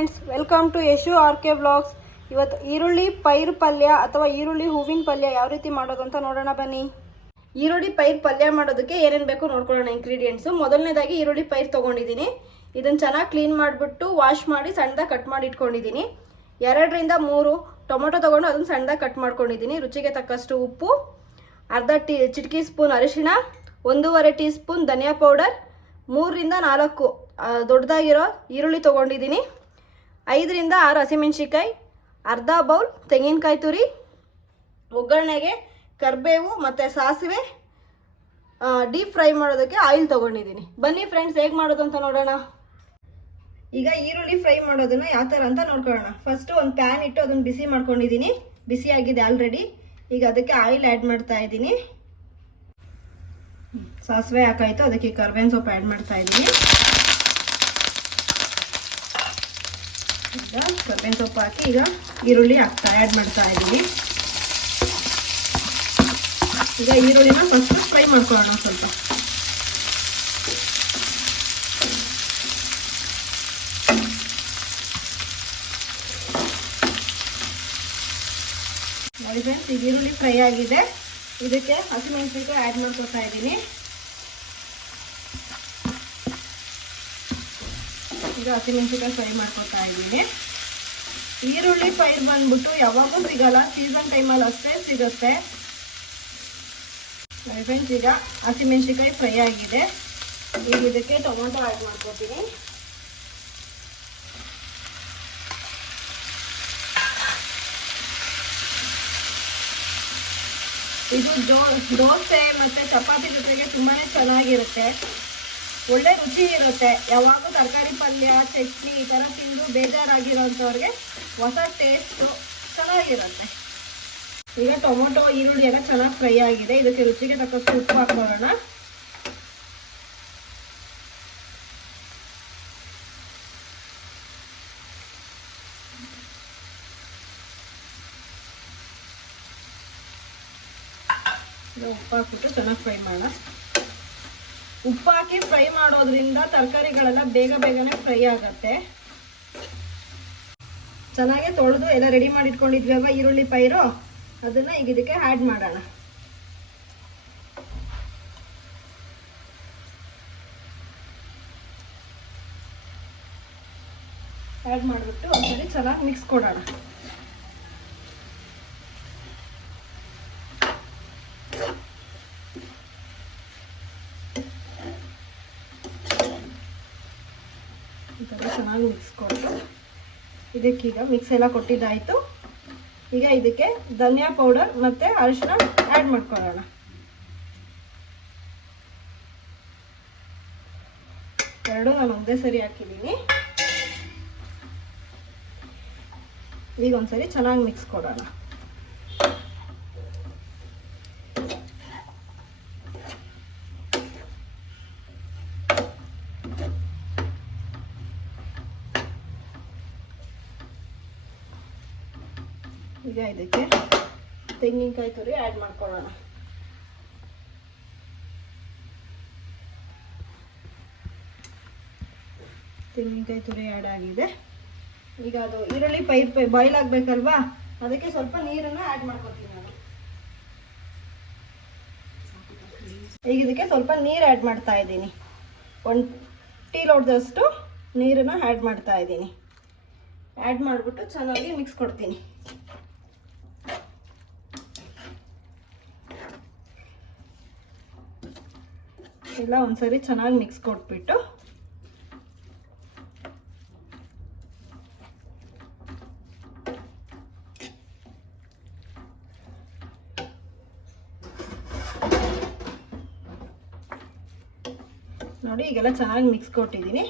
Friends, welcome to Yashu R K. Vlogs. ಇವತ್ತು ಈರುಳ್ಳಿ ಪೈರು ಪಲ್ಯ ಅಥವಾ ಈರುಳ್ಳಿ ಹೂವಿನ ಪಲ್ಯ ಯಾವ ರೀತಿ ಮಾಡೋದು ಅಂತ ನೋಡೋಣ ಬನ್ನಿ. ಈರುಳ್ಳಿ ಪೈರು ಪಲ್ಯ ಮಾಡೋದಕ್ಕೆ ಏನೇನು ಬೇಕು ನೋಡ್ಕೊಳ್ಳೋಣ. ಇಂಗ್ರೀಡಿಯೆಂಟ್ಸು: ಮೊದಲನೇದಾಗಿ ಈರುಳ್ಳಿ ಪೈರು ತೊಗೊಂಡಿದ್ದೀನಿ. ಇದನ್ನು ಚೆನ್ನಾಗಿ ಕ್ಲೀನ್ ಮಾಡಿಬಿಟ್ಟು ವಾಶ್ ಮಾಡಿ ಸಣ್ಣದಾಗಿ ಕಟ್ ಮಾಡಿ ಇಟ್ಕೊಂಡಿದ್ದೀನಿ. 2 ರಿಂದ 3 ಟೊಮೊಟೊ ತೊಗೊಂಡು ಅದನ್ನು ಸಣ್ಣದಾಗಿ ಕಟ್ ಮಾಡ್ಕೊಂಡಿದ್ದೀನಿ. ರುಚಿಗೆ ತಕ್ಕಷ್ಟು ಉಪ್ಪು, ಅರ್ಧ ಚಿಟಿಕೆ ಸ್ಪೂನ್ ಅರಿಶಿಣ, 1.5 ಟೀ ಸ್ಪೂನ್ ಧನಿಯಾ ಪೌಡರ್, 3 ರಿಂದ 4 ದೊಡ್ಡದಾಗಿರೋ ಈರುಳ್ಳಿ ತೊಗೊಂಡಿದ್ದೀನಿ, 5 ರಿಂದ 6 ಹಸಿಮೆಣಸಿಕಾಯಿ, ಅರ್ಧ ಬೌಲ್ ತೆಂಗಿನಕಾಯಿ ತುರಿ, ಒಗ್ಗರಣೆಗೆ ಕರಿಬೇವು ಮತ್ತು ಸಾಸಿವೆ, ಡೀಪ್ ಫ್ರೈ ಮಾಡೋದಕ್ಕೆ ಆಯಿಲ್ ತೊಗೊಂಡಿದ್ದೀನಿ. ಬನ್ನಿ ಫ್ರೆಂಡ್ಸ್, ಹೇಗೆ ಮಾಡೋದು ಅಂತ ನೋಡೋಣ. ಈಗ ಈರುಳ್ಳಿ ಫ್ರೈ ಮಾಡೋದನ್ನು ಯಾವ ಥರ ಅಂತ ನೋಡ್ಕೊಳ್ಳೋಣ. ಫಸ್ಟು ಒಂದು ಪ್ಯಾನ್ ಇಟ್ಟು ಅದನ್ನು ಬಿಸಿ ಮಾಡ್ಕೊಂಡಿದ್ದೀನಿ. ಬಿಸಿ ಆಗಿದೆ ಆಲ್ರೆಡಿ. ಈಗ ಅದಕ್ಕೆ ಆಯಿಲ್ ಆ್ಯಡ್ ಮಾಡ್ತಾ ಇದ್ದೀನಿ. ಸಾಸಿವೆ ಹಾಕಾಯಿತು, ಅದಕ್ಕೆ ಕರಿಬೇವಿನ ಸೊಪ್ಪು ಆ್ಯಡ್ ಮಾಡ್ತಾ ಇದ್ದೀನಿ. ಈಗ ಕರಿಬೇವಿನ ಸೊಪ್ಪು ಹಾಕಿ ಈಗ ಈರುಳ್ಳಿ ಆ್ಯಡ್ ಮಾಡ್ತಾ ಇದ್ದೀನಿ. ಈಗ ಈರುಳ್ಳಿನ ಫಸ್ಟ್ ಫ್ರೈ ಮಾಡ್ಕೊಳ್ಳೋಣ ಸ್ವಲ್ಪ. ನೋಡಿ ಫ್ರೆಂಡ್ಸ್, ಈಗ ಈರುಳ್ಳಿ ಫ್ರೈ ಆಗಿದೆ. ಇದಕ್ಕೆ ಹಸಿಮೆಣಸಿನಕಾಯಿ ಆ್ಯಡ್ ಮಾಡ್ಕೊತಾ ಇದ್ದೀನಿ. ಈಗ ಹಸಿಮೆಣಸಿನಕಾಯಿ ಫ್ರೈ ಮಾಡ್ಕೊತಾ ಇದ್ದೀನಿ. ಈರುಳ್ಳಿ ಪೈರು ಬಂದ್ಬಿಟ್ಟು ಯಾವಾಗೂ ಸಿಗಲ್ಲ, ಸೀಸನ್ ಟೈಮಲ್ಲಿ ಅಷ್ಟೇ ಸಿಗುತ್ತೆ. ಫ್ರೆಂಡ್ಸ್, ಈಗ ಹಸಿಮೆಣಸಿನಕಾಯಿ ಫ್ರೈ ಆಗಿದೆ. ಈಗ ಇದಕ್ಕೆ ಟೊಮೊಟೊ ಆ್ಯಡ್ ಮಾಡ್ಕೊತೀನಿ. ಇದು ದೋಸೆ ಮತ್ತು ಚಪಾತಿ ಜೊತೆಗೆ ತುಂಬಾ ಚೆನ್ನಾಗಿರುತ್ತೆ, ಒಳ್ಳೆ ರುಚಿ ಇರುತ್ತೆ. ಯಾವಾಗೂ ತರಕಾರಿ ಪಲ್ಯ, ಚಟ್ನಿ ಈ ಥರ ತಿಂದು ಬೇಜಾರಾಗಿರೋಂಥವ್ರಿಗೆ ಹೊಸ ಟೇಸ್ಟು ಚೆನ್ನಾಗಿರುತ್ತೆ. ಈಗ ಟೊಮೊಟೊ ಈರುಳ್ಳಿ ಎಲ್ಲ ಚೆನ್ನಾಗಿ ಫ್ರೈ ಆಗಿದೆ. ಇದಕ್ಕೆ ರುಚಿಗೆ ತಕ್ಕಷ್ಟು ಉಪ್ಪು ಹಾಕೊಳ್ಳೋಣ. ಉಪ್ಪು ಹಾಕ್ಬಿಟ್ಟು ಚೆನ್ನಾಗಿ ಫ್ರೈ ಮಾಡೋಣ. ಉಪ್ಪು ಹಾಕಿ ಫ್ರೈ ಮಾಡೋದ್ರಿಂದ ತರಕಾರಿಗಳೆಲ್ಲ ಬೇಗನೆ ಫ್ರೈ ಆಗುತ್ತೆ. ಚೆನ್ನಾಗಿ ತೊಳೆದು ಎಲ್ಲ ರೆಡಿ ಮಾಡಿ ಇಟ್ಕೊಂಡಿದ್ವಿ ಅಲ್ವಾ ಈರುಳ್ಳಿ ಪೈರು, ಅದನ್ನ ಈಗ ಇದಕ್ಕೆ ಆ್ಯಡ್ ಮಾಡೋಣ. ಆ್ಯಡ್ ಮಾಡಿಬಿಟ್ಟು ಒಂದ್ಸರಿ ಚೆನ್ನಾಗಿ ಮಿಕ್ಸ್ ಕೊಡೋಣ. ಚೆನ್ನಾಗಿ ಮಿಕ್ಸ್ ಕೊಡೋಣ. ಇದಕ್ಕೀಗ ಮಿಕ್ಸ್ ಎಲ್ಲ ಕೊಟ್ಟಿದ್ದಾಯಿತು. ಈಗ ಇದಕ್ಕೆ ಧನಿಯಾ ಪೌಡರ್ ಮತ್ತು ಅರಿಶಿನ ಆ್ಯಡ್ ಮಾಡ್ಕೊಳ್ಳೋಣ. ಎರಡು ನಾನು ಒಂದೇ ಸರಿ ಹಾಕಿದ್ದೀನಿ. ಈಗ ಒಂದ್ಸರಿ ಚೆನ್ನಾಗಿ ಮಿಕ್ಸ್ ಕೊಡೋಣ. ಈಗ ಇದಕ್ಕೆ ತೆಂಗಿನಕಾಯಿ ತುರಿ ಆ್ಯಡ್ ಮಾಡ್ಕೊಳ್ಳೋಣ. ತೆಂಗಿನಕಾಯಿ ತುರಿ ಆ್ಯಡ್ ಆಗಿದೆ. ಈಗ ಅದು ಈರುಳ್ಳಿ ಪೈರು ಬಾಯ್ಲ್ ಆಗಬೇಕಲ್ವಾ, ಅದಕ್ಕೆ ಸ್ವಲ್ಪ ನೀರನ್ನು ಆ್ಯಡ್ ಮಾಡ್ಕೊತೀನಿ ನಾನು. ಈಗ ಇದಕ್ಕೆ ಸ್ವಲ್ಪ ನೀರು ಆ್ಯಡ್ ಮಾಡ್ತಾ ಇದ್ದೀನಿ. 1 ಟೀ ಲೋಟದಷ್ಟು ನೀರನ್ನು ಆ್ಯಡ್ ಮಾಡ್ತಾ ಇದ್ದೀನಿ. ಆ್ಯಡ್ ಮಾಡಿಬಿಟ್ಟು ಚೆನ್ನಾಗಿ ಮಿಕ್ಸ್ ಕೊಡ್ತೀನಿ. ಎಲ್ಲ ಒಂದ್ಸರಿ ಚೆನ್ನಾಗಿ ಮಿಕ್ಸ್ ಕೊಟ್ಬಿಟ್ಟು ನೋಡಿ, ಈಗೆಲ್ಲ ಚೆನ್ನಾಗಿ ಮಿಕ್ಸ್ ಕೊಟ್ಟಿದ್ದೀನಿ.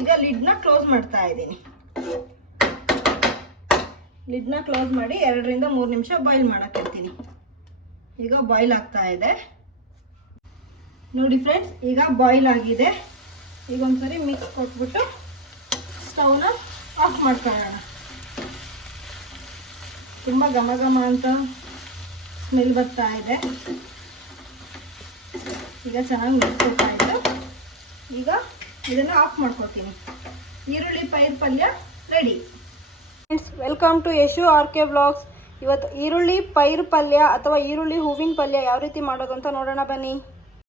ಈಗ ಲಿಡ್ನ ಕ್ಲೋಸ್ ಮಾಡ್ತಾ ಇದ್ದೀನಿ. ಲಿಡ್ನ ಕ್ಲೋಸ್ ಮಾಡಿ 2 ರಿಂದ 3 ನಿಮಿಷ ಬಾಯ್ಲ್ ಮಾಡಕ್ಕಿರ್ತೀನಿ. ಈಗ ಬಾಯ್ಲ್ ಆಗ್ತಾ ಇದೆ ನೋಡಿ ಫ್ರೆಂಡ್ಸ್. ಈಗ ಬಾಯ್ಲ್ ಆಗಿದೆ. ಈಗ ಒಂದ್ಸರಿ ಮಿಕ್ಸ್ ಕೊಟ್ಬಿಟ್ಟು ಸ್ಟವ್ನ ಆಫ್ ಮಾಡ್ಕೊಳ್ಳೋಣ. ತುಂಬ ಘಮ ಅಂತ ಸ್ಮೆಲ್ ಬರ್ತಾ ಇದೆ. ಈಗ ಚೆನ್ನಾಗಿ ಮಿಕ್ಸ್ ಕೊಟ್ಟಾಯಿತು. ಈಗ ಇದನ್ನು ಆಫ್ ಮಾಡ್ಕೊತೀನಿ. ಈರುಳ್ಳಿ ಪೈರು ಪಲ್ಯ ready. Welcome to Yashu R K vlogs. ಇವತ್ತು ಈರುಳ್ಳಿ ಪೈರು ಪಲ್ಯ ಅಥವಾ ಈರುಳ್ಳಿ ಹೂವಿನ ಪಲ್ಯ ಯಾವ ರೀತಿ ಮಾಡೋದು ಅಂತ ನೋಡೋಣ ಬನ್ನಿ.